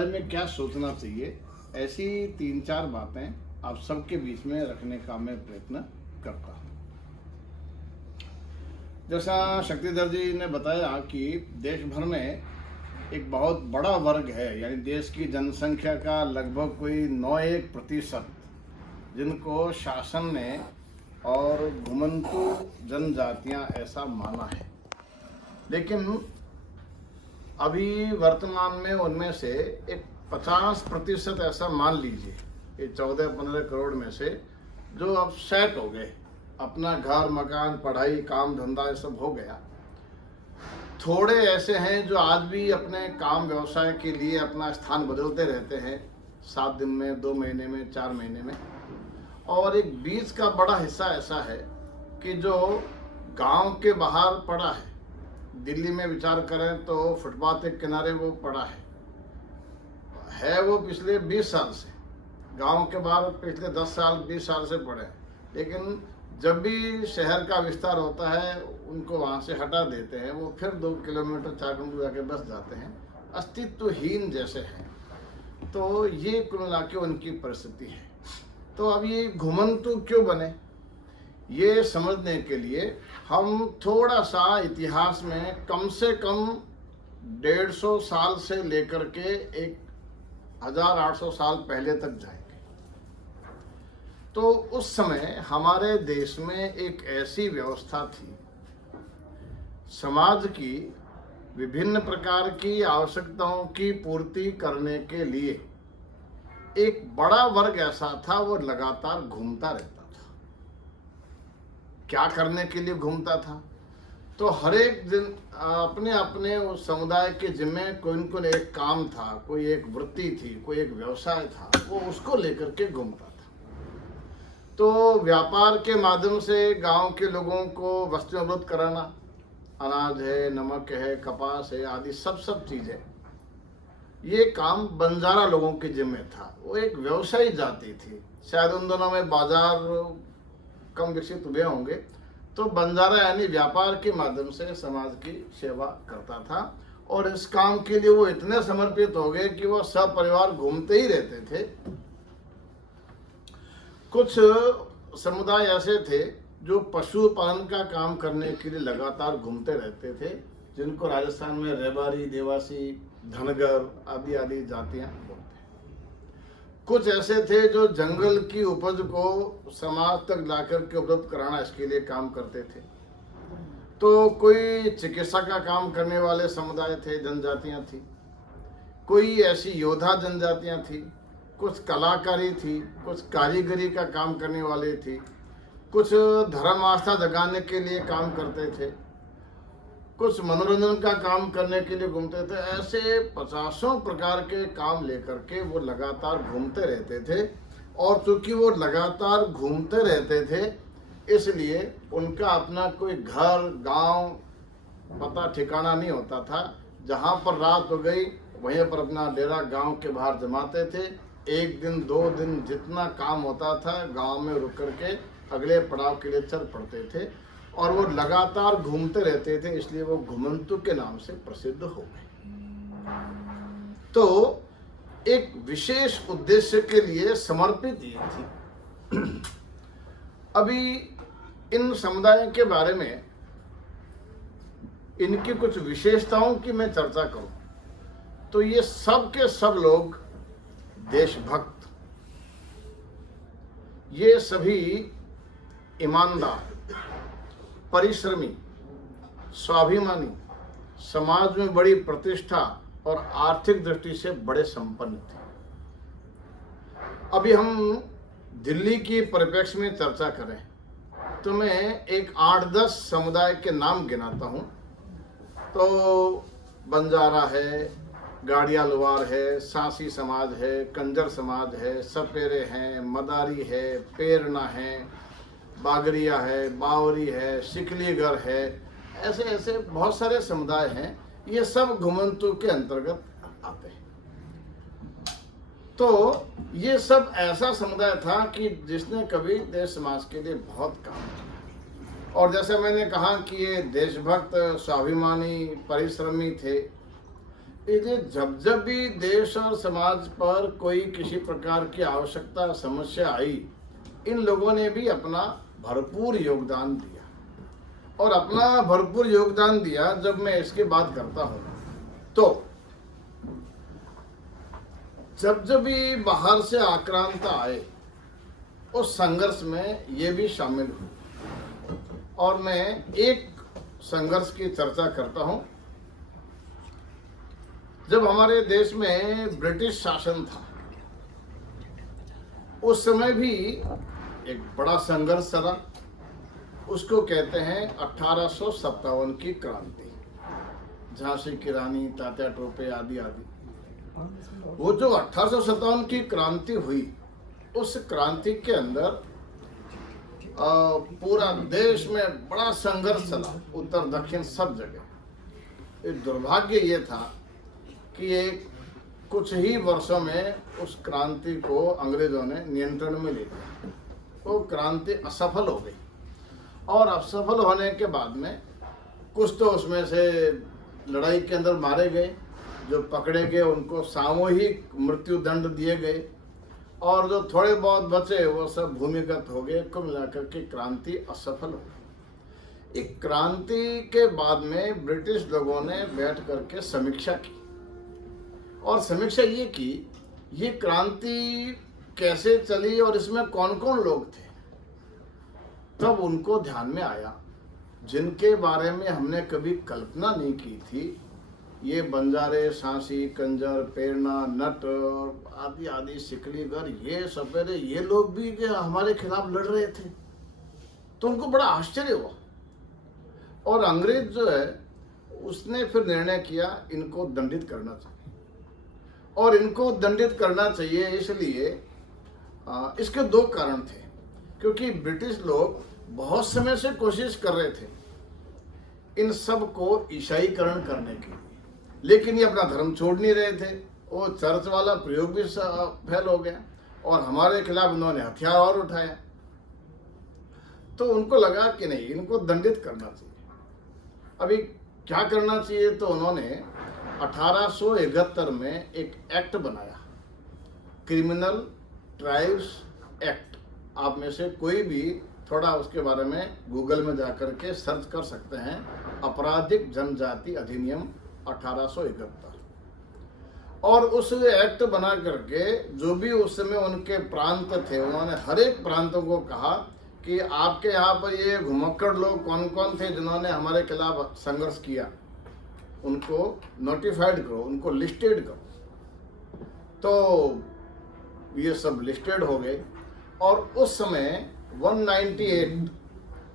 बारे में क्या सोचना चाहिए, ऐसी 3-4 बातें आप सबके बीच में रखने का मैं प्रयत्न करता हूँ। जैसा शक्तिधर जी ने बताया कि देश भर में एक बहुत बड़ा वर्ग है, यानी देश की जनसंख्या का लगभग कोई 9-1% जिनको शासन ने और घुमंतु जनजातियां ऐसा माना है। लेकिन अभी वर्तमान में उनमें से एक 50% ऐसा मान लीजिए, ये 14-15 करोड़ में से जो अब सेट हो गए, अपना घर मकान पढ़ाई काम धंधा ये सब हो गया। थोड़े ऐसे हैं जो आज भी अपने काम व्यवसाय के लिए अपना स्थान बदलते रहते हैं, 7 दिन में, 2 महीने में, 4 महीने में। और एक बीच का बड़ा हिस्सा ऐसा है कि जो गांव के बाहर पड़ा है। दिल्ली में विचार करें तो फुटपाथ के किनारे वो पड़ा है वो पिछले 20 साल से, गांव के बाहर पिछले 10 साल 20 साल से पड़े हैं। लेकिन जब भी शहर का विस्तार होता है उनको वहाँ से हटा देते हैं, वो फिर 2 किलोमीटर 4 किलोमीटर जाके बस जाते हैं, अस्तित्वहीन जैसे हैं। तो ये कुल मिला के उनकी परिस्थिति है। तो अब ये घुमंतु क्यों बने, ये समझने के लिए हम थोड़ा सा इतिहास में कम से कम 150 साल से लेकर के 1800 साल पहले तक जाएंगे। तो उस समय हमारे देश में एक ऐसी व्यवस्था थी, समाज की विभिन्न प्रकार की आवश्यकताओं की पूर्ति करने के लिए एक बड़ा वर्ग ऐसा था, वो लगातार घूमता रहता था। क्या करने के लिए घूमता था? तो हर एक दिन अपने अपने उस समुदाय के जिम्मे कोई न कोई एक काम था, कोई एक वृत्ति थी, कोई एक व्यवसाय था, वो उसको लेकर के घूमता था। तो व्यापार के माध्यम से गांव के लोगों को वस्तुएं उपलब्ध कराना, अनाज है, नमक है, कपास है आदि सब चीजें, ये काम बंजारा लोगों के जिम्मे था। वो एक व्यवसायी जाति थी। शायद उन दोनों में बाजार कम विकसित हुए होंगे। तो बंजारा यानी व्यापार के माध्यम से समाज की सेवा करता था, और इस काम के लिए वो इतने समर्पित हो गए कि वो सब परिवार घूमते ही रहते थे। कुछ समुदाय ऐसे थे जो पशुपालन का काम करने के लिए लगातार घूमते रहते थे, जिनको राजस्थान में रेबारी, देवासी, धनगर आदि आदि जातियां बोलते हैं। कुछ ऐसे थे जो जंगल की उपज को समाज तक लाकर के उपलब्ध कराना, इसके लिए काम करते थे। तो कोई चिकित्सा का काम करने वाले समुदाय थे, जनजातियां थी। कोई ऐसी योद्धा जनजातियां थी, कुछ कलाकारी थी, कुछ कारीगरी का काम करने वाले थी, कुछ धर्म आस्था जगाने के लिए काम करते थे, कुछ मनोरंजन का काम करने के लिए घूमते थे। ऐसे 50 प्रकार के काम लेकर के वो लगातार घूमते रहते थे। और चूंकि वो लगातार घूमते रहते थे, इसलिए उनका अपना कोई घर गांव पता ठिकाना नहीं होता था। जहां पर रात हो गई वहीं पर अपना डेरा गांव के बाहर जमाते थे। 1 दिन 2 दिन जितना काम होता था गांव में रुक करके अगले पड़ाव के लिए चल पड़ते थे, और वो लगातार घूमते रहते थे, इसलिए वो घुमंतु के नाम से प्रसिद्ध हो गए। तो एक विशेष उद्देश्य के लिए समर्पित ये थी। अभी इन समुदायों के बारे में इनकी कुछ विशेषताओं की मैं चर्चा करूं तो ये सब के सब लोग देशभक्त, ये सभी ईमानदार, परिश्रमी, स्वाभिमानी, समाज में बड़ी प्रतिष्ठा और आर्थिक दृष्टि से बड़े संपन्न थे। अभी हम दिल्ली की परिप्रेक्ष्य में चर्चा करें तो मैं एक 8-10 समुदाय के नाम गिनाता हूं। तो बंजारा है, गाड़िया लुवार है, सांसी समाज है, कंजर समाज है, सपेरे हैं, मदारी है, पेरना है, बागरिया है, बावरी है, सिकलीगर है, ऐसे ऐसे बहुत सारे समुदाय हैं। ये सब घुमंतु के अंतर्गत आते हैं। तो ये सब ऐसा समुदाय था कि जिसने कभी देश समाज के लिए बहुत काम किया। और जैसे मैंने कहा कि ये देशभक्त, स्वाभिमानी, परिश्रमी थे, ये जब जब भी देश और समाज पर कोई किसी प्रकार की आवश्यकता समस्या आई, इन लोगों ने भी अपना भरपूर योगदान दिया। और अपना भरपूर योगदान दिया जब मैं इसकी बात करता हूं, तो जब जब भी बाहर से आक्रांता आए, उस संघर्ष में ये भी शामिल हुई। और मैं एक संघर्ष की चर्चा करता हूं। जब हमारे देश में ब्रिटिश शासन था, उस समय भी एक बड़ा संघर्ष चला। उसको कहते हैं 1857 की क्रांति। झांसी की रानी, तात्या टोपे आदि आदि। वो जो 1857 की क्रांति हुई, उस क्रांति के अंदर पूरा देश में बड़ा संघर्ष चला, उत्तर दक्षिण सब जगह। एक दुर्भाग्य ये था कि एक कुछ ही वर्षों में उस क्रांति को अंग्रेजों ने नियंत्रण में ले लिया। वो क्रांति असफल हो गई। और असफल होने के बाद में कुछ तो उसमें से लड़ाई के अंदर मारे गए, जो पकड़े गए उनको सामूहिक मृत्यु दंड दिए गए, और जो थोड़े बहुत बचे वो सब भूमिगत हो गए। कुल मिलाकर के क्रांति असफल हो गई। एक क्रांति के बाद में ब्रिटिश लोगों ने बैठ करके समीक्षा की, और समीक्षा ये की ये क्रांति कैसे चली और इसमें कौन कौन लोग थे। तब उनको ध्यान में आया, जिनके बारे में हमने कभी कल्पना नहीं की थी, ये बंजारे, सांसी, कंजर, पेरना, नट आदि आदि, सिकलीगर, ये सपेरे, ये लोग भी हमारे खिलाफ लड़ रहे थे। तो उनको बड़ा आश्चर्य हुआ। और अंग्रेज जो है उसने फिर निर्णय किया इनको दंडित करना चाहिए। और इनको दंडित करना चाहिए इसलिए इसके दो कारण थे। क्योंकि ब्रिटिश लोग बहुत समय से कोशिश कर रहे थे इन सब को ईसाईकरण करने की, लेकिन ये अपना धर्म छोड़ नहीं रहे थे। वो चर्च वाला प्रयोग भी फेल हो गया, और हमारे खिलाफ उन्होंने हथियार और उठाया। तो उनको लगा कि नहीं, इनको दंडित करना चाहिए। अभी क्या करना चाहिए, तो उन्होंने 1871 में एक एक्ट बनाया, क्रिमिनल ट्राइब्स एक्ट। आप में से कोई भी थोड़ा उसके बारे में गूगल में जाकर के सर्च कर सकते हैं, आपराधिक जनजाति अधिनियम 1871। और उस एक्ट बना करके जो भी उस समय उनके प्रांत थे, उन्होंने हर एक प्रांतों को कहा कि आपके यहाँ पर ये घुमक्कड़ लोग कौन कौन थे जिन्होंने हमारे खिलाफ संघर्ष किया, उनको नोटिफाइड करो, उनको लिस्टेड करो। तो ये सब लिस्टेड हो गए। और उस समय 198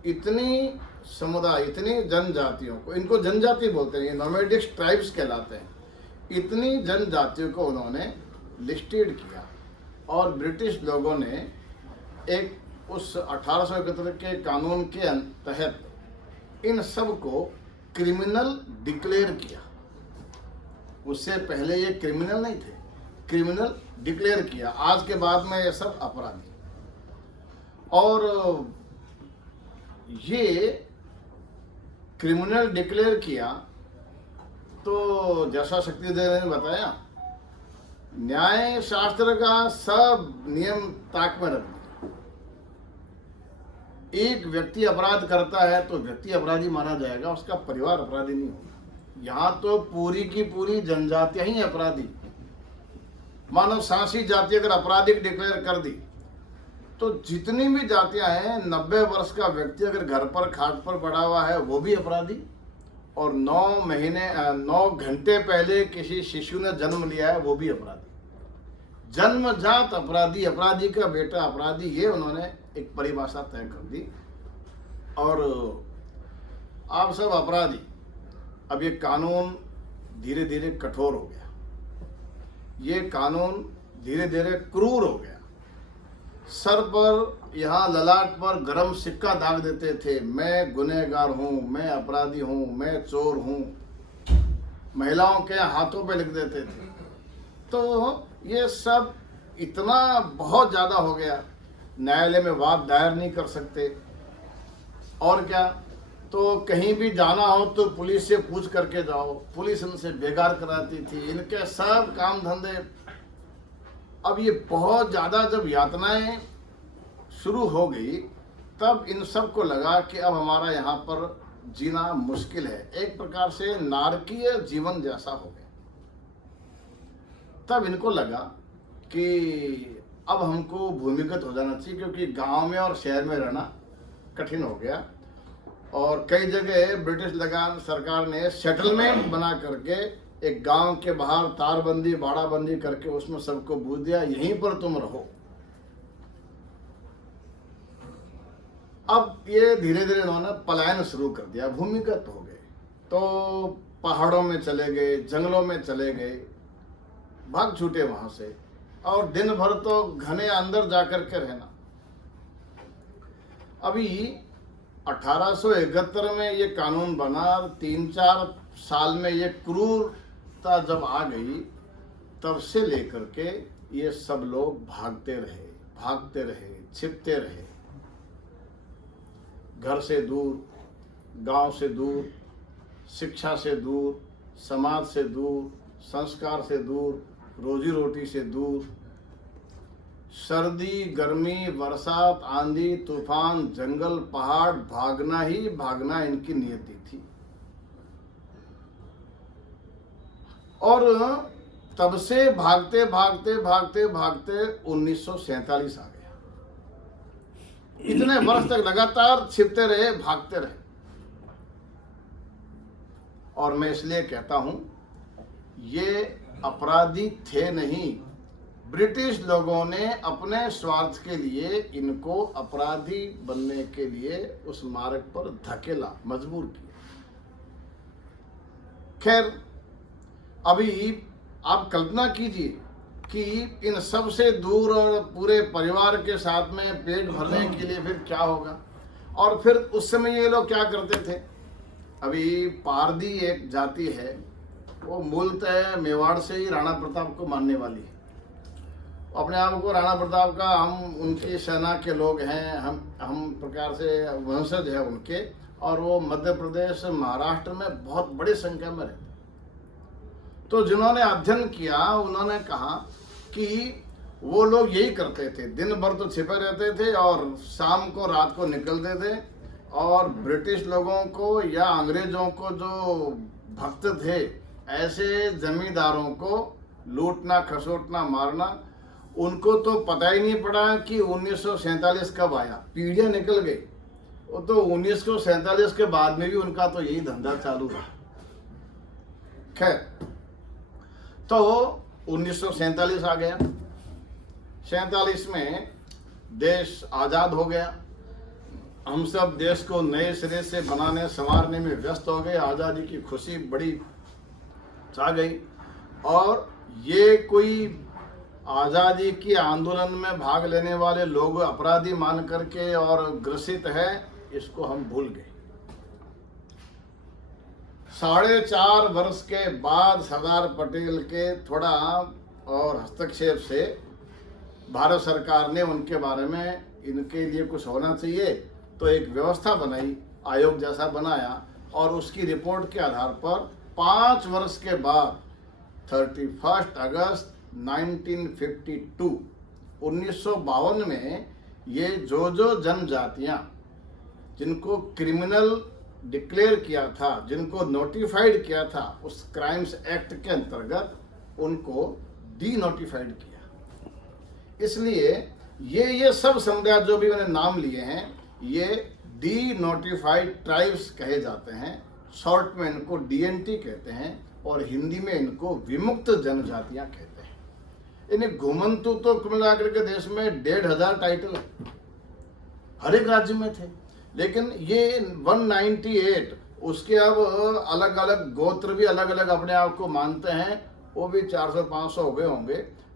इतनी समुदाय, इतनी जनजातियों को, इनको जनजाति बोलते हैं, ये नोमैडिक ट्राइब्स कहलाते हैं, इतनी जनजातियों को उन्होंने लिस्टेड किया। और ब्रिटिश लोगों ने एक उस 1871 के कानून के तहत इन सब को क्रिमिनल डिक्लेयर किया। उससे पहले ये क्रिमिनल नहीं थे, क्रिमिनल डिक्लेयर किया। आज के बाद में ये सब अपराधी। और ये क्रिमिनल डिक्लेयर किया तो जैसा शक्तिदेव ने बताया, न्याय शास्त्र का सब नियम ताक में रख दिया। एक व्यक्ति अपराध करता है तो व्यक्ति अपराधी माना जाएगा, उसका परिवार अपराधी नहीं होगा। यहाँ तो पूरी की पूरी जनजातियां ही अपराधी। मानव सांसी जाति अगर अपराधिक डिक्लेयर कर दी तो जितनी भी जातियां हैं, 90 वर्ष का व्यक्ति अगर घर पर खाट पर पड़ा हुआ है वो भी अपराधी, और 9 घंटे पहले किसी शिशु ने जन्म लिया है वो भी अपराधी। जन्मजात अपराधी, अपराधी का बेटा अपराधी, ये उन्होंने एक परिभाषा तय कर दी। और आप सब अपराधी। अब ये कानून धीरे धीरे कठोर हो गया, ये कानून धीरे धीरे क्रूर हो गया। सर पर, यहाँ ललाट पर गरम सिक्का दाग देते थे, मैं गुनहगार हूँ, मैं अपराधी हूँ, मैं चोर हूँ। महिलाओं के हाथों पे लिख देते थे। तो ये सब इतना बहुत ज़्यादा हो गया, न्यायालय में वाद दायर नहीं कर सकते। और क्या, तो कहीं भी जाना हो तो पुलिस से पूछ करके जाओ, पुलिस इनसे बेगार कराती थी, इनके सब काम धंधे। अब ये बहुत ज़्यादा जब यातनाएं शुरू हो गई, तब इन सब को लगा कि अब हमारा यहाँ पर जीना मुश्किल है, एक प्रकार से नारकीय जीवन जैसा हो गया। तब इनको लगा कि अब हमको भूमिगत हो जाना चाहिए, क्योंकि गांव में और शहर में रहना कठिन हो गया। और कई जगह ब्रिटिश लगान सरकार ने सेटलमेंट बना करके एक गांव के बाहर तारबंदी बाड़ाबंदी करके उसमें सबको बूझ दिया, यहीं पर तुम रहो। अब ये धीरे धीरे इन्होंने पलायन शुरू कर दिया, भूमिगत हो गए। तो पहाड़ों में चले गए, जंगलों में चले गए, भाग छूटे वहां से, और दिन भर तो घने अंदर जाकर के रहना। अभी 1871 में ये कानून बना, 3-4 साल में ये क्रूरता जब आ गई, तब से लेकर के ये सब लोग भागते रहे, छिपते रहे, घर से दूर, गांव से दूर, शिक्षा से दूर, समाज से दूर, संस्कार से दूर, रोजी रोटी से दूर। सर्दी, गर्मी, बरसात, आंधी, तूफान, जंगल, पहाड़, भागना ही भागना इनकी नियति थी। और तब से भागते भागते भागते भागते 1947 आ गया। इतने वर्ष तक लगातार छिपते रहे, भागते रहे। और मैं इसलिए कहता हूं, ये अपराधी थे नहीं, ब्रिटिश लोगों ने अपने स्वार्थ के लिए इनको अपराधी बनने के लिए उस मार्ग पर धकेला, मजबूर किया। खैर, अभी आप कल्पना कीजिए कि इन सब से दूर और पूरे परिवार के साथ में पेट भरने के लिए फिर क्या होगा। और फिर उस समय ये लोग क्या करते थे। अभी पारदी एक जाति है, वो मूलतः मेवाड़ से ही राणा प्रताप को मानने वाली है। अपने आप को राणा प्रताप का, हम उनकी सेना के लोग हैं, हम प्रकार से वंशज है उनके। और वो मध्य प्रदेश, महाराष्ट्र में बहुत बड़ी संख्या में रहते। तो जिन्होंने अध्ययन किया, उन्होंने कहा कि वो लोग यही करते थे, दिन भर तो छिपे रहते थे और शाम को, रात को निकलते थे, और ब्रिटिश लोगों को या अंग्रेजों को जो भक्त थे, ऐसे जमींदारों को लूटना, खसोटना, मारना। उनको तो पता ही नहीं पड़ा कि 1947 कब आया, पीढ़ियां निकल गई। वो तो 1947 के बाद में भी उनका तो यही धंधा चालू रहा। खैर, तो 1947 आ गया। 47 में देश आज़ाद हो गया। हम सब देश को नए सिरे से बनाने संवारने में व्यस्त हो गए। आज़ादी की खुशी बड़ी छा गई। और ये कोई आज़ादी की आंदोलन में भाग लेने वाले लोग अपराधी मान करके और ग्रसित है, इसको हम भूल गए। 4.5 वर्ष के बाद सरदार पटेल के थोड़ा और हस्तक्षेप से भारत सरकार ने उनके बारे में, इनके लिए कुछ होना चाहिए, तो एक व्यवस्था बनाई, आयोग जैसा बनाया। और उसकी रिपोर्ट के आधार पर 5 वर्ष के बाद 31 अगस्त 1952 में ये जो जनजातियां जिनको क्रिमिनल डिक्लेयर किया था, जिनको नोटिफाइड किया था उस क्राइम्स एक्ट के अंतर्गत, उनको डी नोटिफाइड किया। इसलिए ये सब समुदाय जो भी मैंने नाम लिए हैं, ये डी नोटिफाइड ट्राइब्स कहे जाते हैं। शॉर्ट में इनको डीएनटी कहते हैं, और हिंदी में इनको विमुक्त जनजातियां कहते हैं। इन्हें घुमंतु तो कुल मिलाकर के देश में 1,500 टाइटल हर एक राज्य में थे। लेकिन ये 198, उसके अब अलग अलग गोत्र भी अलग अलग अपने आप को मानते हैं, वो भी 400-500 हो गए होंगे।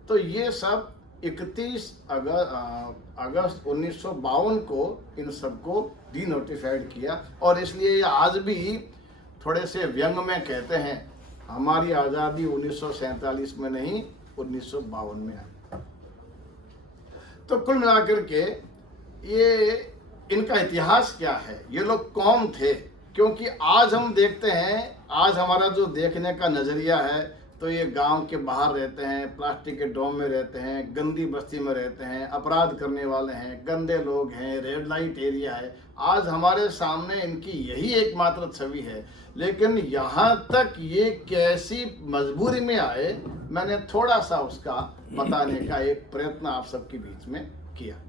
तो ये सब 31 अगस्त 1952 को इन सबको डी नोटिफाइड किया। और इसलिए आज भी थोड़े से व्यंग में कहते हैं, हमारी आज़ादी 1947 में नहीं, 1952 में आई। तो कुल मिलाकर के ये इनका इतिहास क्या है, ये लोग कौन थे, क्योंकि आज हम देखते हैं, आज हमारा जो देखने का नज़रिया है, तो ये गांव के बाहर रहते हैं, प्लास्टिक के डोम में रहते हैं, गंदी बस्ती में रहते हैं, अपराध करने वाले हैं, गंदे लोग हैं, रेड लाइट एरिया है। आज हमारे सामने इनकी यही एकमात्र छवि है। लेकिन यहाँ तक ये कैसी मजबूरी में आए, मैंने थोड़ा सा उसका बताने का एक प्रयत्न आप सबके बीच में किया।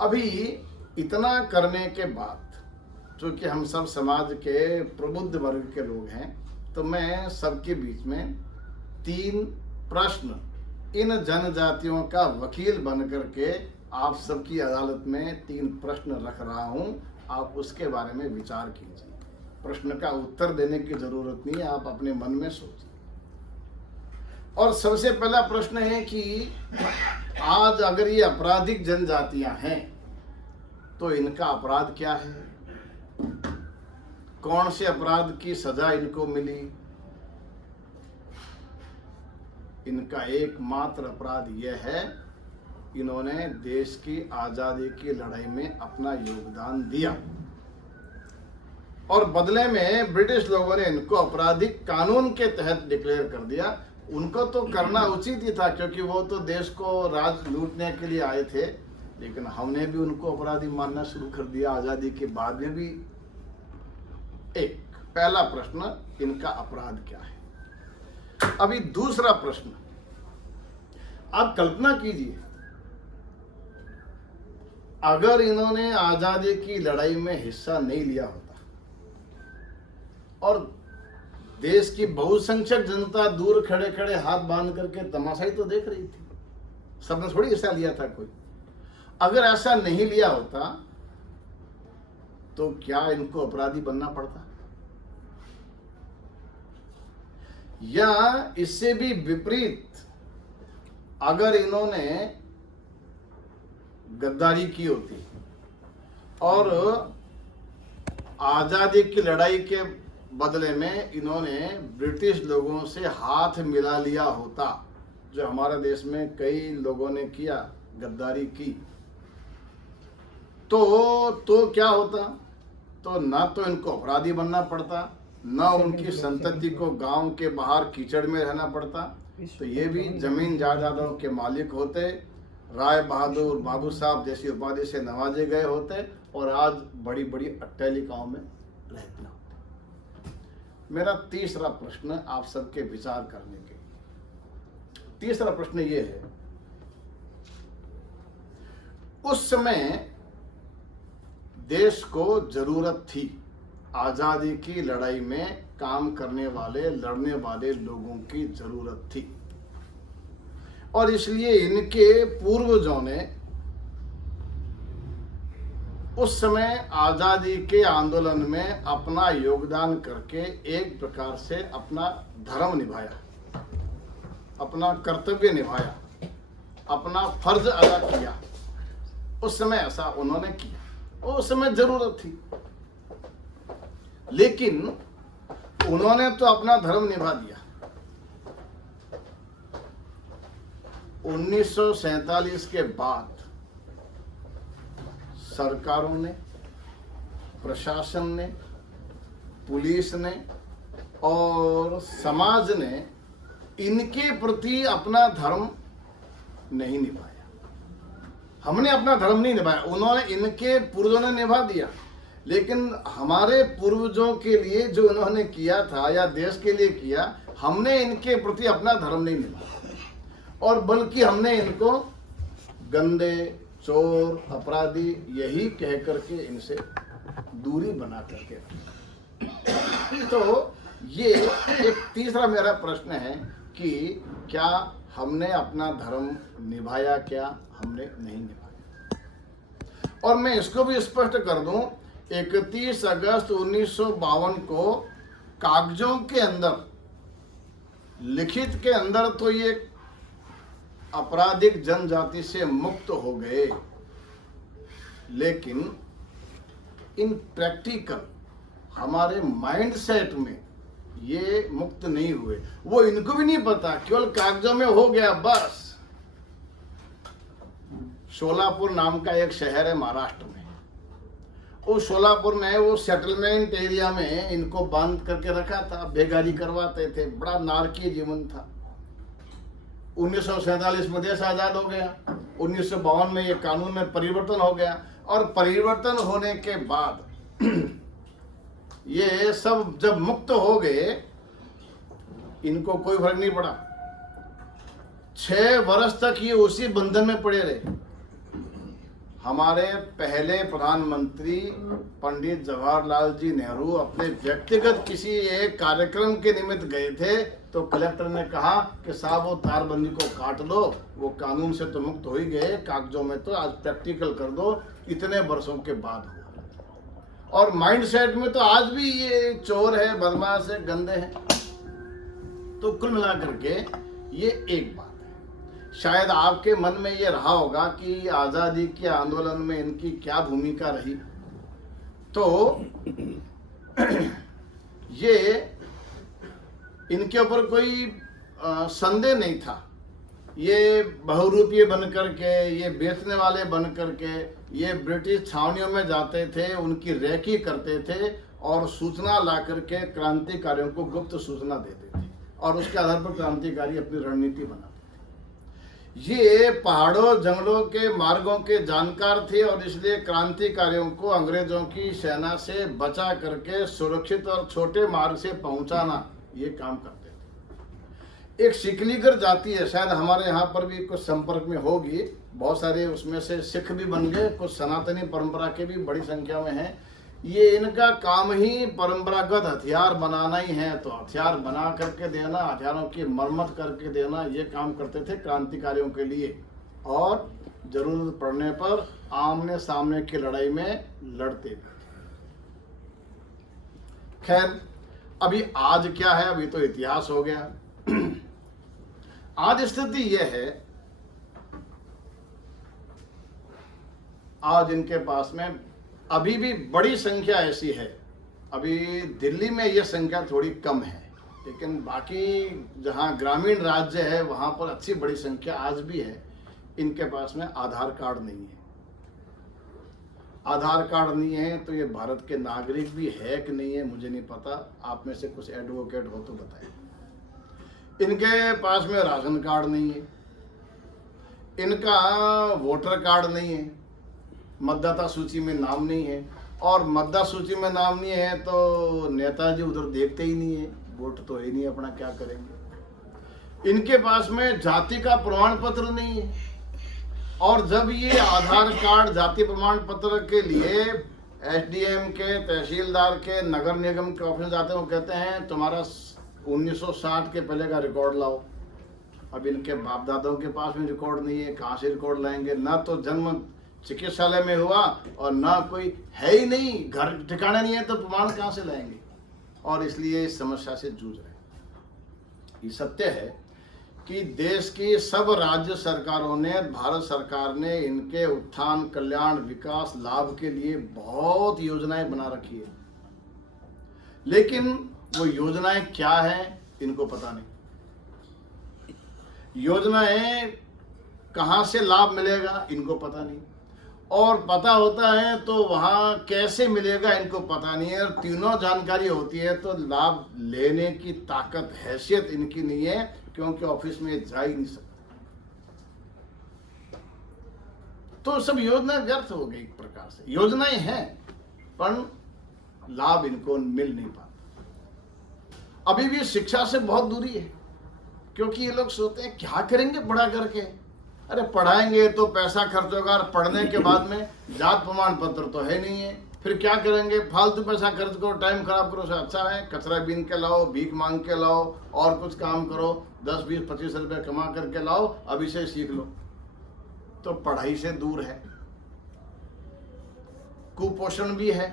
अभी इतना करने के बाद, चूँकि हम सब समाज के प्रबुद्ध वर्ग के लोग हैं, तो मैं सबके बीच में 3 प्रश्न इन जनजातियों का वकील बन करके आप सबकी अदालत में 3 प्रश्न रख रहा हूं। आप उसके बारे में विचार कीजिए। प्रश्न का उत्तर देने की जरूरत नहीं है, आप अपने मन में सोचिए। और सबसे पहला प्रश्न है कि आज अगर ये आपराधिक जनजातियां हैं तो इनका अपराध क्या है, कौन से अपराध की सजा इनको मिली। इनका एकमात्र अपराध यह है, इन्होंने देश की आजादी की लड़ाई में अपना योगदान दिया और बदले में ब्रिटिश लोगों ने इनको आपराधिक कानून के तहत डिक्लेयर कर दिया। उनको तो करना उचित ही था, क्योंकि वो तो देश को राज लूटने के लिए आए थे, लेकिन हमने भी उनको अपराधी मानना शुरू कर दिया आजादी के बाद में भी। एक पहला प्रश्न, इनका अपराध क्या है। अभी दूसरा प्रश्न, आप कल्पना कीजिए अगर इन्होंने आजादी की लड़ाई में हिस्सा नहीं लिया होता और देश की बहुसंख्यक जनता दूर खड़े खड़े हाथ बांध करके तमाशा ही तो देख रही थी, सबने थोड़ी हिस्सा लिया था कोई। अगर ऐसा नहीं लिया होता तो क्या इनको अपराधी बनना पड़ता, या इससे भी विपरीत अगर इन्होंने गद्दारी की होती और आजादी की लड़ाई के बदले में इन्होंने ब्रिटिश लोगों से हाथ मिला लिया होता, जो हमारे देश में कई लोगों ने किया, गद्दारी की, तो क्या होता। तो ना तो इनको अपराधी बनना पड़ता, ना उनकी संतति को गांव के बाहर कीचड़ में रहना पड़ता, तो ये भी जमीन जायदादों के मालिक होते, राय बहादुर, बाबू साहब जैसी उपाधि से नवाजे गए होते और आज बड़ी बड़ी अट्टालिकाओं में रहते होते। मेरा तीसरा प्रश्न आप सबके विचार करने के, तीसरा प्रश्न ये है, उस समय देश को जरूरत थी, आजादी की लड़ाई में काम करने वाले, लड़ने वाले लोगों की जरूरत थी, और इसलिए इनके पूर्वजों ने उस समय आजादी के आंदोलन में अपना योगदान करके एक प्रकार से अपना धर्म निभाया, अपना कर्तव्य निभाया, अपना फर्ज अदा किया। उस समय ऐसा उन्होंने किया, उस समय जरूरत थी, लेकिन उन्होंने तो अपना धर्म निभा दिया। 1947 के बाद सरकारों ने, प्रशासन ने, पुलिस ने और समाज ने इनके प्रति अपना धर्म नहीं निभाया। हमने अपना धर्म नहीं निभाया, उन्होंने, इनके पूर्वजों ने निभा दिया, लेकिन हमारे पूर्वजों के लिए जो इन्होंने किया था या देश के लिए किया, हमने इनके प्रति अपना धर्म नहीं निभाया, और बल्कि हमने इनको गंदे, चोर, अपराधी यही कह करके इनसे दूरी बना करके। तो ये एक तीसरा मेरा प्रश्न है कि क्या हमने अपना धर्म निभाया, क्या हमने नहीं निभाया। और मैं इसको भी स्पष्ट कर दूं, 31 अगस्त 1952 को कागजों के अंदर, लिखित के अंदर तो ये आपराधिक जनजाति से मुक्त हो गए, लेकिन इन प्रैक्टिकल हमारे माइंडसेट में ये मुक्त नहीं हुए। वो इनको भी नहीं पता, केवल कागजों में हो गया बस। शोलापुर नाम का एक शहर है महाराष्ट्र में, वो सोलापुर में वो सेटलमेंट एरिया में इनको बांध करके रखा था, बेगारी करवाते थे, बड़ा नारकीय जीवन था। 1947 में देश आजाद हो गया, 1952 में ये कानून में परिवर्तन हो गया, और परिवर्तन होने के बाद ये सब जब मुक्त हो गए, इनको कोई फर्क नहीं पड़ा। 6 वर्ष तक ये उसी बंधन में पड़े रहे। हमारे पहले प्रधानमंत्री पंडित जवाहरलाल जी नेहरू अपने व्यक्तिगत किसी एक कार्यक्रम के निमित्त गए थे, तो कलेक्टर ने कहा कि साहब वो तारबंदी को काट दो, वो कानून से तो मुक्त हो ही गए, कागजों में तो आज प्रैक्टिकल कर दो। इतने वर्षों के बाद हुआ, और माइंड सेट में तो आज भी ये चोर है, बदमाश है, गंदे हैं। तो कुल मिलाकर के ये एक बात है। शायद आपके मन में ये रहा होगा कि आज़ादी के आंदोलन में इनकी क्या भूमिका रही, तो ये इनके ऊपर कोई संदेह नहीं था। ये बहुरूपीय बन करके, ये बेचने वाले बन करके, ये ब्रिटिश छावनियों में जाते थे, उनकी रेकी करते थे और सूचना ला करके क्रांतिकारियों को गुप्त सूचना देते थे, और उसके आधार पर क्रांतिकारी अपनी रणनीति बनाते थे। ये पहाड़ों जंगलों के मार्गों के जानकार थे, और इसलिए क्रांतिकारियों को अंग्रेजों की सेना से बचा करके सुरक्षित और छोटे मार्ग से पहुंचाना, ये काम करते थे। एक सिकलीगर जाति है, शायद हमारे यहाँ पर भी कुछ संपर्क में होगी, बहुत सारे उसमें से सिख भी बन गए, कुछ सनातनी परंपरा के भी बड़ी संख्या में हैं। ये इनका काम ही परंपरागत हथियार बनाना ही है, तो हथियार बना करके देना, हथियारों की मरम्मत करके देना, ये काम करते थे क्रांतिकारियों के लिए, और जरूरत पड़ने पर आमने सामने की लड़ाई में लड़ते भी। खैर, अभी आज क्या है, अभी तो इतिहास हो गया। आज स्थिति यह है, आज इनके पास में अभी भी बड़ी संख्या ऐसी है। अभी दिल्ली में यह संख्या थोड़ी कम है, लेकिन बाकी जहां ग्रामीण राज्य है वहां पर अच्छी बड़ी संख्या आज भी है। इनके पास में आधार कार्ड नहीं है। आधार कार्ड नहीं है तो ये भारत के नागरिक भी है कि नहीं है मुझे नहीं पता, आप में से कुछ एडवोकेट हो तो बताएं। इनके पास में राशन कार्ड नहीं है, इनका वोटर कार्ड नहीं है, मतदाता सूची में नाम नहीं है, और मतदाता सूची में नाम नहीं है तो नेताजी उधर देखते ही नहीं है, वोट तो है नहीं, अपना क्या करेंगे। इनके पास में जाति का प्रमाण पत्र नहीं है, और जब ये आधार कार्ड जाति प्रमाण पत्र के लिए एसडीएम के, तहसीलदार के, नगर निगम के ऑफिस जाते हैं, वो कहते हैं तुम्हारा 1960 के पहले का रिकॉर्ड लाओ। अब इनके बाप दादाओं के पास में रिकॉर्ड नहीं है, कहाँ से रिकॉर्ड लाएंगे? ना तो जन्म चिकित्सालय में हुआ और ना कोई है ही नहीं, घर ठिकाना नहीं है, तो प्रमाण कहाँ से लाएंगे? और इसलिए इस समस्या से जूझ रहे हैं। ये सत्य है कि देश की सब राज्य सरकारों ने, भारत सरकार ने इनके उत्थान, कल्याण, विकास, लाभ के लिए बहुत योजनाएं बना रखी है, लेकिन वो योजनाएं क्या हैं इनको पता नहीं। योजनाएं कहां से लाभ मिलेगा इनको पता नहीं, और पता होता है तो वहां कैसे मिलेगा इनको पता नहीं है। और तीनों जानकारी होती है तो लाभ लेने की ताकत, हैसियत इनकी नहीं है, क्योंकि ऑफिस में जा ही नहीं सकते। तो सब योजना व्यर्थ हो गई एक प्रकार से। योजनाएं हैं पर लाभ इनको मिल नहीं पाता। अभी भी शिक्षा से बहुत दूरी है, क्योंकि ये लोग सोचते हैं क्या करेंगे पढ़ा करके। अरे पढ़ाएंगे तो पैसा खर्च होगा, और पढ़ने के बाद में जात प्रमाण पत्र तो है नहीं है, फिर क्या करेंगे? फालतू पैसा खर्च करो, टाइम खराब करो, से अच्छा है कचरा बीन के लाओ, भीख मांग के लाओ, और कुछ काम करो, 10, 20, 25 रुपए कमा करके लाओ, अभी से सीख लो। तो पढ़ाई से दूर है, कुपोषण भी है।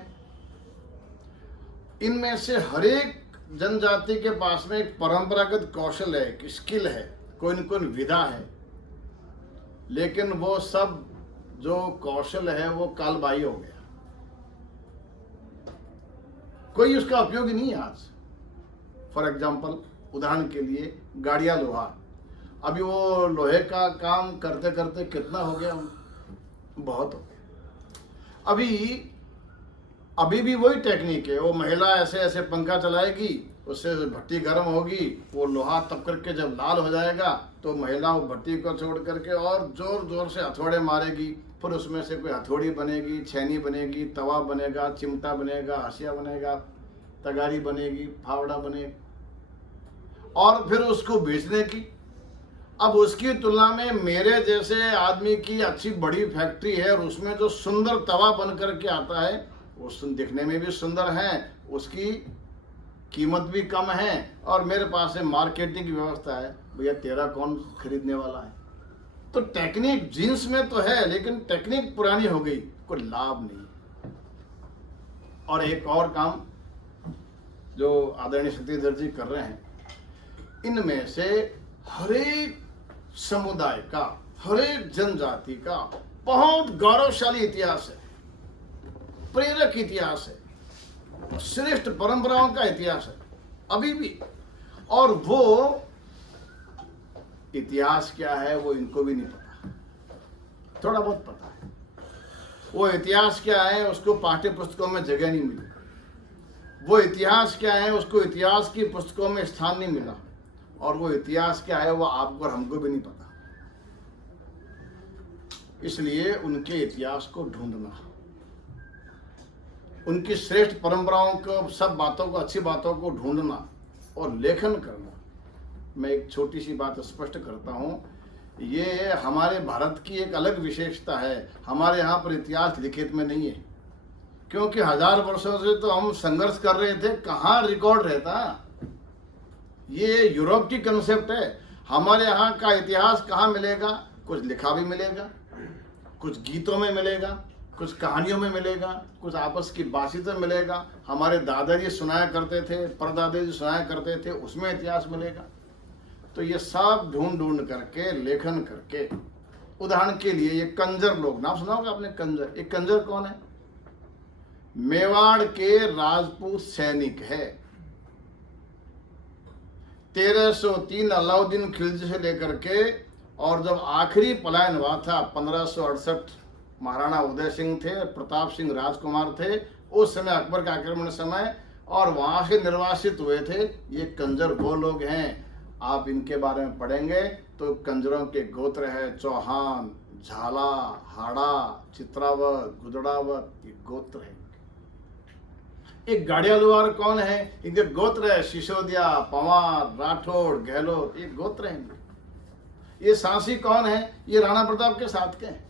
इनमें से हर एक जनजाति के पास में एक परंपरागत कौशल है, एक स्किल है, कोई न कोई विधा है, लेकिन वो सब जो कौशल है वो कालबाह्य हो गया, कोई उसका उपयोगी नहीं है आज। फॉर एग्जाम्पल, उदाहरण के लिए गाड़ियां लोहा, अभी वो लोहे का काम करते करते कितना हो गया, बहुत हो गया। अभी अभी भी वही टेक्निक है। वो महिला ऐसे ऐसे पंखा चलाएगी, उससे भट्टी गर्म होगी, वो लोहा तप करके जब लाल हो जाएगा तो महिला वो भट्टी को छोड़ करके और जोर जोर से हथौड़े मारेगी। फिर उसमें से कोई हथौड़ी बनेगी, छेनी बनेगी, तवा बनेगा, चिमटा बनेगा, हसिया बनेगा, तगारी बनेगी, फावड़ा बनेगी, और फिर उसको बेचने की। अब उसकी तुलना में मेरे जैसे आदमी की अच्छी बड़ी फैक्ट्री है और उसमें जो सुंदर तवा बन करके आता है वो दिखने में भी सुंदर है, उसकी कीमत भी कम है, और मेरे पास है मार्केटिंग की व्यवस्था है। भैया तेरा कौन खरीदने वाला है? तो टेक्निक जींस में तो है, लेकिन टेक्निक पुरानी हो गई, कोई लाभ नहीं। और एक और काम जो आदरणीय शक्तिधर जी कर रहे हैं, इनमें से हरेक समुदाय का, हरेक जनजाति का बहुत गौरवशाली इतिहास है, प्रेरक इतिहास है, श्रेष्ठ परंपराओं का इतिहास है अभी भी। और वो इतिहास क्या है वो इनको भी नहीं पता, थोड़ा बहुत पता है। वो इतिहास क्या है उसको पाठ्य पुस्तकों में जगह नहीं मिली, वो इतिहास क्या है उसको इतिहास की पुस्तकों में स्थान नहीं मिला, और वो इतिहास क्या है वो आपको और हमको भी नहीं पता। इसलिए उनके इतिहास को ढूंढना, उनकी श्रेष्ठ परंपराओं को, सब बातों को, अच्छी बातों को ढूंढना और लेखन करना। मैं एक छोटी सी बात स्पष्ट करता हूँ, ये हमारे भारत की एक अलग विशेषता है। हमारे यहाँ पर इतिहास लिखित में नहीं है, क्योंकि 1000 वर्षों से तो हम संघर्ष कर रहे थे, कहाँ रिकॉर्ड रहता। ये यूरोप की कंसेप्ट है। हमारे यहाँ का इतिहास कहाँ मिलेगा? कुछ लिखा भी मिलेगा, कुछ गीतों में मिलेगा, कुछ कहानियों में मिलेगा, कुछ आपस की बातचीत में मिलेगा। हमारे दादाजी सुनाया करते थे, परदादाजी सुनाया करते थे, उसमें इतिहास मिलेगा। तो ये सब ढूंढ ढूंढ करके, लेखन करके, उदाहरण के लिए ये कंजर लोग, नाम सुना होगा आपने कंजर। एक कंजर कौन है? मेवाड़ के राजपूत सैनिक है। 1303 अलाउद्दीन खिलजी से लेकर के, और जब आखिरी पलायन हुआ था 1568, महाराणा उदय सिंह थे, प्रताप सिंह राजकुमार थे उस समय, अकबर के आक्रमण समय, और वहां से निर्वासित हुए थे। ये कंजर वो लोग हैं। आप इनके बारे में पढ़ेंगे तो कंजरों के गोत्र है चौहान, झाला, हाड़ा, चित्रावत, गुजरावत, ये गोत्र है। एक गाड़ियालवार कौन है? इनके गोत्र है सिसोदिया, पवार, राठौड़, गहलोत, ये गोत्र है इनके। ये सांसी कौन है? ये राणा प्रताप के साथ के हैं।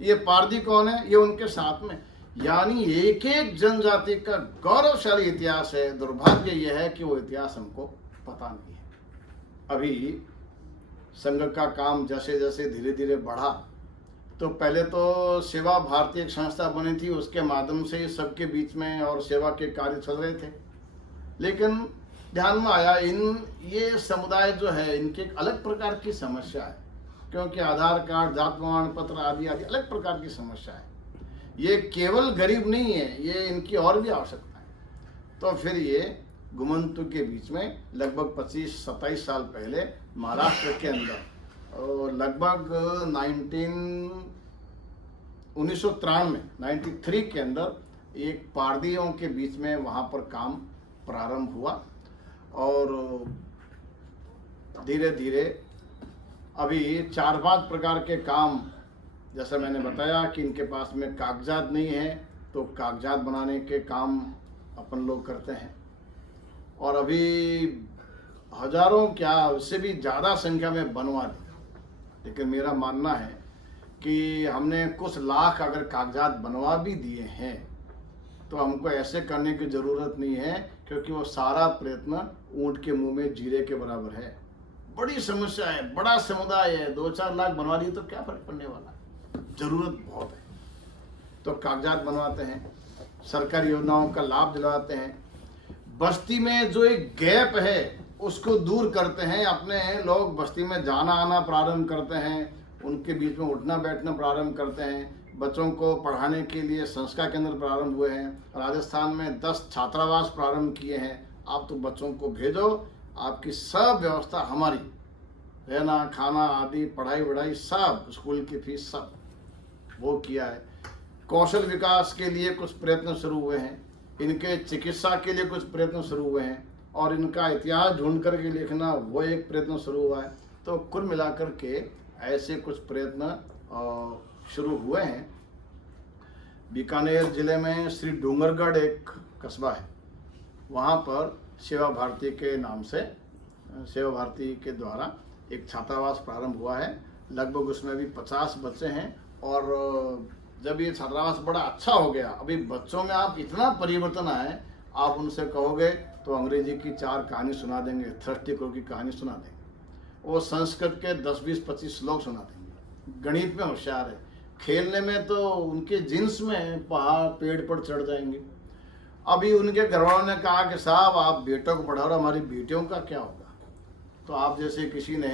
ये पारदी कौन है? ये उनके साथ में। यानी एक एक जनजाति का गौरवशाली इतिहास है। दुर्भाग्य यह है कि वो इतिहास हमको पता नहीं है। अभी संघ का काम जैसे जैसे धीरे धीरे बढ़ा, तो पहले तो सेवा भारती एक संस्था बनी थी, उसके माध्यम से सबके बीच में और सेवा के कार्य चल रहे थे। लेकिन ध्यान में आया ये समुदाय जो है, इनके एक अलग प्रकार की समस्या है, क्योंकि आधार कार्ड, जात प्रमाण पत्र आदि आदि अलग प्रकार की समस्या है। ये केवल गरीब नहीं है, ये इनकी और भी आवश्यकता है। तो फिर ये घुमंतु के बीच में लगभग 25-27 साल पहले महाराष्ट्र के अंदर, और लगभग 1993 के अंदर एक पारदियों के बीच में वहाँ पर काम प्रारंभ हुआ, और धीरे धीरे अभी 4-5 प्रकार के काम, जैसा मैंने बताया कि इनके पास में कागजात नहीं है, तो कागजात बनाने के काम अपन लोग करते हैं। और अभी हजारों, क्या उससे भी ज़्यादा संख्या में बनवा दी। लेकिन मेरा मानना है कि हमने कुछ लाख अगर कागजात बनवा भी दिए हैं, तो हमको ऐसे करने की ज़रूरत नहीं है, क्योंकि वो सारा प्रयत्न ऊँट के मुंह में जीरे के बराबर है। बड़ी समस्या है, बड़ा समुदाय है, 2-4 लाख बनवा दिए तो क्या फर्क पड़ने वाला, ज़रूरत बहुत है। तो कागजात बनवाते हैं, सरकारी योजनाओं का लाभ दिलवाते हैं, बस्ती में जो एक गैप है उसको दूर करते हैं। अपने लोग बस्ती में जाना आना प्रारंभ करते हैं, उनके बीच में उठना बैठना प्रारंभ करते हैं। बच्चों को पढ़ाने के लिए संस्कार केंद्र प्रारंभ हुए हैं। राजस्थान में 10 छात्रावास प्रारंभ किए हैं। आप तो बच्चों को भेजो, आपकी सब व्यवस्था हमारी, रहना खाना आदि, पढ़ाई वढ़ाई सब, स्कूल की फीस सब वो किया है। कौशल विकास के लिए कुछ प्रयत्न शुरू हुए हैं, इनके चिकित्सा के लिए कुछ प्रयत्न शुरू हुए हैं, और इनका इतिहास ढूंढ करके लिखना वो एक प्रयत्न शुरू हुआ है। तो कुल मिलाकर के ऐसे कुछ प्रयत्न शुरू हुए हैं। बीकानेर जिले में श्री डूंगरगढ़ एक कस्बा है, वहाँ पर सेवा भारती के नाम से, सेवा भारती के द्वारा एक छात्रावास प्रारंभ हुआ है। लगभग उसमें भी 50 बच्चे हैं, और जब ये छात्रावास बड़ा अच्छा हो गया, अभी बच्चों में आप इतना परिवर्तन आए, आप उनसे कहोगे तो अंग्रेजी की 4 कहानी सुना देंगे, थर्स्टी क्रो की कहानी सुना देंगे, वो संस्कृत के 10, 20, 25 श्लोक सुना देंगे, गणित में होशियार है, खेलने में तो उनके जिन्स में पहाड़ पेड़ पर चढ़ जाएंगे। अभी उनके घरवालों ने कहा कि साहब आप बेटों को पढ़ाओ, हमारी बेटियों का क्या होगा? तो आप जैसे किसी ने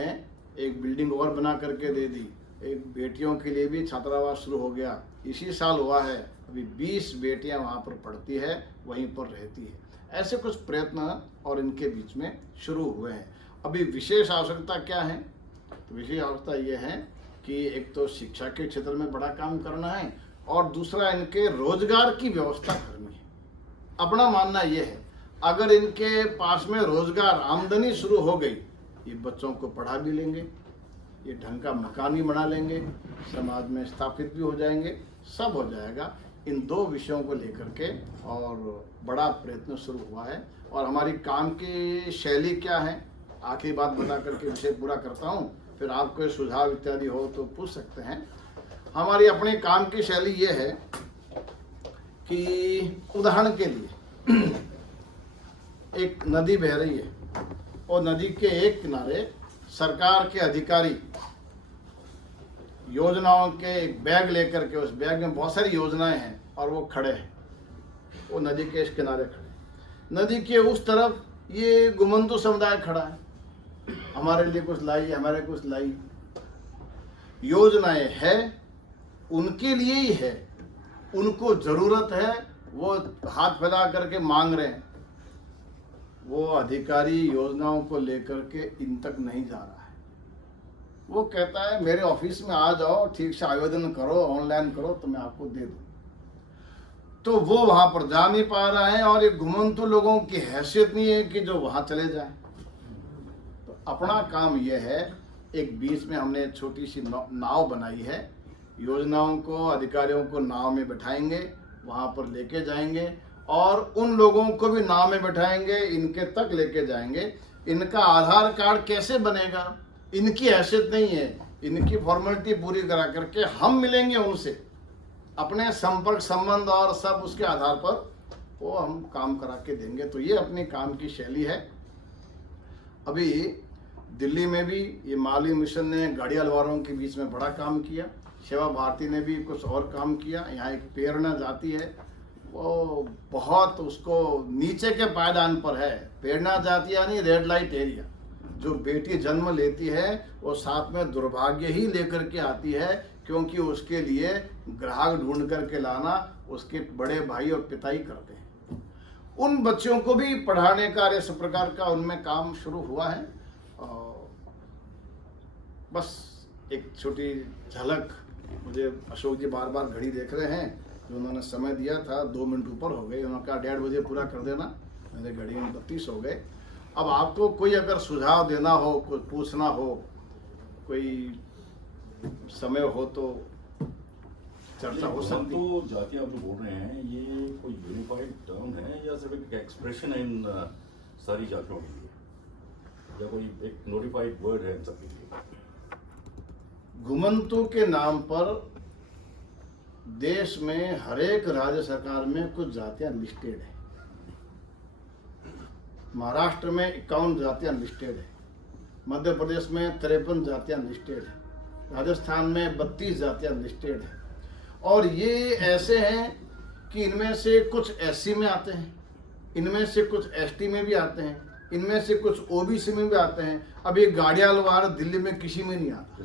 एक बिल्डिंग और बना करके दे दी, एक बेटियों के लिए भी छात्रावास शुरू हो गया, इसी साल हुआ है। अभी 20 बेटियां वहाँ पर पढ़ती है, वहीं पर रहती है। ऐसे कुछ प्रयत्न और इनके बीच में शुरू हुए हैं। अभी विशेष आवश्यकता क्या है? तो विशेष आवश्यकता ये है कि एक तो शिक्षा के क्षेत्र में बड़ा काम करना है, और दूसरा इनके रोजगार की व्यवस्था करनी है। अपना मानना ये है, अगर इनके पास में रोजगार आमदनी शुरू हो गई, ये बच्चों को पढ़ा भी लेंगे, ये ढंग का मकान भी बना लेंगे, समाज में स्थापित भी हो जाएंगे, सब हो जाएगा। इन 2 विषयों को लेकर के और बड़ा प्रयत्न शुरू हुआ है। और हमारी काम की शैली क्या है, आखिरी बात बता करके विषय पूरा करता हूँ, फिर आप कोई सुझाव इत्यादि हो तो पूछ सकते हैं। हमारी अपने काम की शैली ये है कि उदाहरण के लिए एक नदी बह रही है, और नदी के एक किनारे सरकार के अधिकारी योजनाओं के एक बैग लेकर के, उस बैग में बहुत सारी योजनाएं हैं, और वो खड़े हैं, वो नदी के इस किनारे खड़े। नदी के उस तरफ ये घुमंतु समुदाय खड़ा है, हमारे लिए कुछ लाई, हमारे कुछ लाई। योजनाएं है, उनके लिए ही है, उनको जरूरत है, वो हाथ फैला करके मांग रहे हैं। वो अधिकारी योजनाओं को लेकर के इन तक नहीं जा रहा है। वो कहता है मेरे ऑफिस में आ जाओ, ठीक से आवेदन करो, ऑनलाइन करो तो मैं आपको दे दूं। तो वो वहां पर जा नहीं पा रहा है, और ये घुमंतु लोगों की हैसियत नहीं है कि जो वहां चले जाए। तो अपना काम ये है, एक बीच में हमने छोटी सी नाव बनाई है, योजनाओं को, अधिकारियों को नाव में बैठाएंगे, वहां पर लेके जाएंगे, और उन लोगों को भी नाव में बैठाएंगे, इनके तक लेके जाएंगे। इनका आधार कार्ड कैसे बनेगा, इनकी हैसियत नहीं है, इनकी फॉर्मेलिटी पूरी करा करके हम मिलेंगे उनसे, अपने संपर्क संबंध और सब उसके आधार पर वो हम काम करा के देंगे। तो ये अपनी काम की शैली है। अभी दिल्ली में भी ये मालवीय मिशन ने गाड़ियाल वालों के बीच में बड़ा काम किया, सेवा भारती ने भी कुछ और काम किया। यहाँ एक प्रेरणा जाती है, वो बहुत उसको नीचे के पायदान पर है। प्रेरणा जाती यानी रेड लाइट एरिया। जो बेटी जन्म लेती है वो साथ में दुर्भाग्य ही लेकर के आती है, क्योंकि उसके लिए ग्राहक ढूंढ करके लाना उसके बड़े भाई और पिता ही करते हैं। उन बच्चों को भी पढ़ाने का इस प्रकार का उनमें काम शुरू हुआ है। बस एक छोटी झलक, मुझे अशोक जी बार बार घड़ी देख रहे हैं, जो उन्होंने समय दिया था 2 मिनट ऊपर हो गए, उन्होंने कहा 1:30 बजे पूरा कर देना, मेरे घड़ी में 32 हो गए। अब आपको कोई अगर सुझाव देना हो, कुछ पूछना हो, कोई समय हो तो चर्चा हो सकती है। तो जाति आप जो बोल रहे हैं, ये कोई यूनिफाइड टर्म है या सिर्फ एक एक्सप्रेशन है इन सारी जातियों के लिए, या कोई एक नोटिफाइड वर्ड है इन सबके लिए? घुमंतु के नाम पर देश में हर एक राज्य सरकार में कुछ जातियां लिस्टेड है। महाराष्ट्र में 51 जातियां लिस्टेड है, मध्य प्रदेश में 53 जातियां लिस्टेड है, राजस्थान में 32 जातियां लिस्टेड है। और ये ऐसे हैं कि इनमें से कुछ एससी में आते हैं, इनमें से कुछ एसटी में भी आते हैं, इनमें से कुछ ओबीसी में भी आते हैं। अब ये गाड़ियाल वाला दिल्ली में किसी में नहीं आता।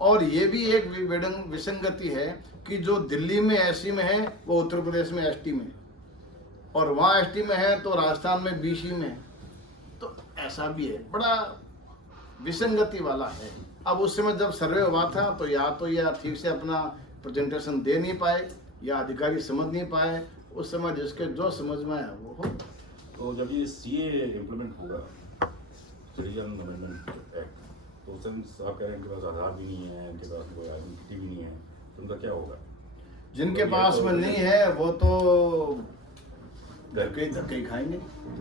और ये भी एक विसंगति है कि जो दिल्ली में एससी में है वो उत्तर प्रदेश में एसटी में है, और वहाँ एसटी में है तो राजस्थान में बीसी में है। तो ऐसा भी है, बड़ा विसंगति वाला है। अब उस समय जब सर्वे हुआ था तो या ठीक से अपना प्रेजेंटेशन दे नहीं पाए या अधिकारी समझ नहीं पाए, उस समय जिसके जो समझ में आया वो हो। तो जब ये सीए इम्प्लीमेंट होगा, सिटीजन अमेंडमेंट एक्ट, तो सिंस आप कह रहे हैं इनके पास आधार भी नहीं है, इनके पास कोई आइडेंटिटी भी नहीं है, तो उनका क्या होगा? जिनके पास में नहीं है वो तो घर के धक्के खाएंगे।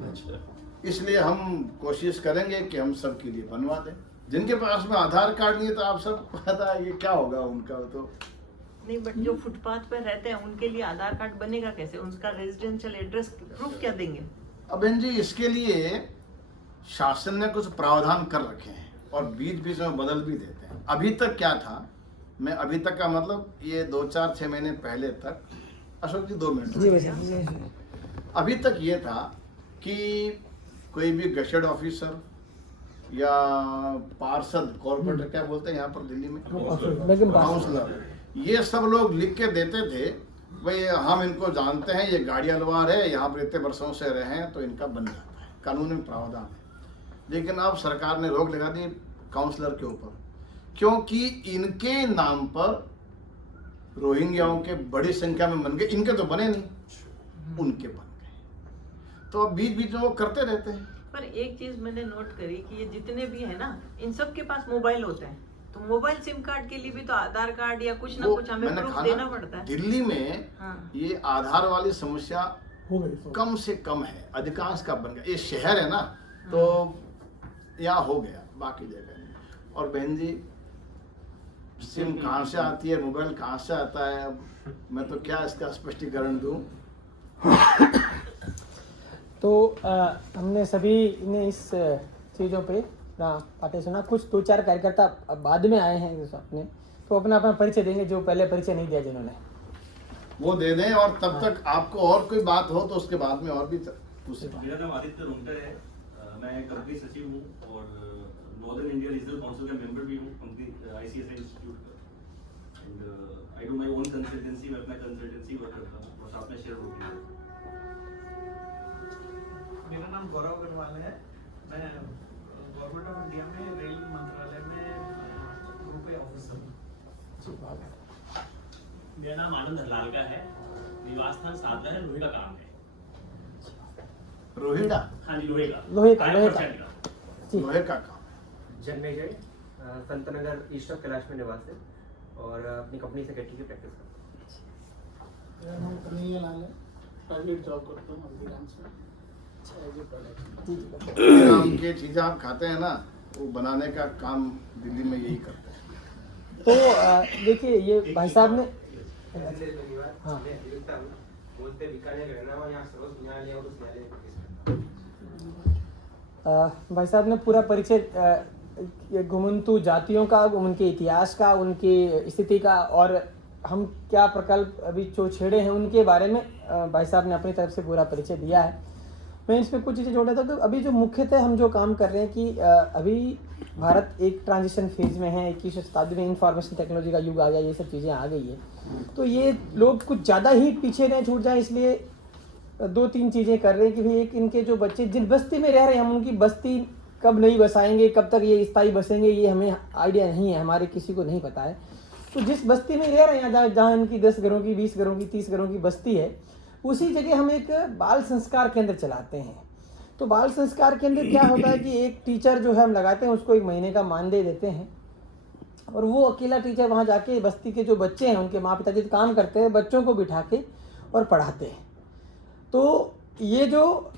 अच्छा, इसलिए हम कोशिश करेंगे कि हम सबके लिए बनवा दें। जिनके पास में आधार कार्ड नहीं है तो आप सब पता है ये क्या होगा उनका, तो नहीं, बट जो फुटपाथ पर रहते हैं उनके लिए आधार कार्ड बनेगा कैसे? उनका रेजिडेंशियल एड्रेस प्रूफ क्या देंगे? अब बहन जी इसके लिए शासन ने कुछ प्रावधान कर रखे हैं और बीच बीच में बदल भी देते हैं। अभी तक क्या था, मैं अभी तक का मतलब ये 2-4-6 महीने पहले तक, अशोक जी 2 मिनट, अभी तक ये था कि कोई भी गजेटेड ऑफिसर या पार्षद, कॉर्पोरेटर क्या बोलते हैं यहाँ पर दिल्ली में, काउंसलर, ये सब लोग लिख के देते थे भाई हम इनको जानते हैं, ये गाड़ियालवार है, यहाँ पर इतने वर्षों से रहे हैं, तो इनका बन जाता है, कानून में प्रावधान है। लेकिन अब सरकार ने रोक लगा दी काउंसलर के ऊपर, क्योंकि इनके नाम पर रोहिंग्याओं के बड़ी संख्या में बन गए, इनके तो बने नहीं, उनके बन गए। तो अब बीच बीच में वो करते रहते हैं। पर एक चीज मैंने नोट करी कि ये जितने भी है ना, इन सब के पास मोबाइल होते हैं, तो मोबाइल सिम कार्ड के लिए भी तो आधार कार्ड या कुछ ना कुछ हमें प्रूफ देना पड़ता है। दिल्ली में हाँ। ये आधार वाली समस्या कम से कम है, अधिकांश का बन गया। ये शहर है ना, तो यहाँ हो गया, बाकी जगह नहीं। और बहन जी सिम कहाँ से आती है, मोबाइल कहाँ से आता है, अब मैं तो क्या इसका स्पष्टीकरण दूं। तो हमने सभी ने इस चीज़ों पे ना बातें सुना। कुछ 2-4 कार्यकर्ता अब बाद में आए हैं अपने, तो अपना अपना परिचय देंगे, जो पहले परिचय नहीं दिया जिन्होंने, वो दे दें। और तब तक आपको और कोई बात हो तो उसके बाद में और भी पूछ सकते हैं। मेरा नाम आदित्य रोंगटर है, मैं कंपनी सचिव हूँ और नॉर्दर्न इंडिया रीजनल काउंसिल का मेंबर भी हूँ कंपनी ICSI इंस्टीट्यूट का। And I do my own consultancy, मैं अपना कंसल्टेंसी वर्क करता हूँ और साथ में शेयर होती है। मेरा नाम गौरव अग्रवाल है, मैं गवर्नमेंट ऑफ इंडिया में रेल मंत्रालय में ग्रुप ए ऑफिसर हूँ। मेरा नाम आनंद हलाल का है, निवास स्थान सादरा है, लोहे का काम है। रोहिड़ा, हाँ जी, लोहे का लोहे का जी। लोहे का काम। जन्मेजय संतनगर ईस्ट ऑफ कैलाश में निवास है और अपनी कंपनी सेक्रेटरी की प्रैक्टिस करता हूँ। मेरा नाम कन्हैया लाल है, प्राइवेट जॉब करता हूँ हल्दीराम्स में। नाम की चीजें आप खाते हैं ना, वो बनाने का काम दिल्ली में यही करते हैं। तो देखिए ये भाई साहब ने हाँ भाई साहब ने पूरा परिचय घुमंतु जातियों का, उनके इतिहास का, उनकी स्थिति का, और हम क्या प्रकल्प अभी जो छेड़े हैं उनके बारे में भाई साहब ने अपनी तरफ से पूरा परिचय दिया है। मैं इसमें कुछ चीज़ें जोड़ा था। तो अभी जो मुख्यतः हम जो काम कर रहे हैं कि अभी भारत एक ट्रांजिशन फेज में है, 21वीं शताब्दी में इंफॉर्मेशन टेक्नोलॉजी का युग आ गया, ये सब चीज़ें आ गई है। तो ये लोग कुछ ज़्यादा ही पीछे नहीं छूट जाए, इसलिए 2-3 चीज़ें कर रहे हैं कि भाई एक इनके जो बच्चे जिन बस्ती में रह रहे हैं, हम उनकी बस्ती कब नहीं बसाएंगे, कब तक ये स्थायी बसेंगे, ये हमें आइडिया नहीं है, हमारे किसी को नहीं पता है। तो जिस बस्ती में रह रहे हैं, जहाँ इनकी 10 घरों की, 20 घरों की, 30 घरों की बस्ती है, उसी जगह हम एक बाल संस्कार केंद्र चलाते हैं। तो बाल संस्कार केंद्र क्या होता है कि एक टीचर जो है हम लगाते हैं, उसको 1 महीने का मानदेय देते हैं और वो अकेला टीचर वहाँ जाके बस्ती के जो बच्चे हैं, उनके माँ पिता जो काम करते हैं, बच्चों को बिठा के और पढ़ाते हैं। तो ये जो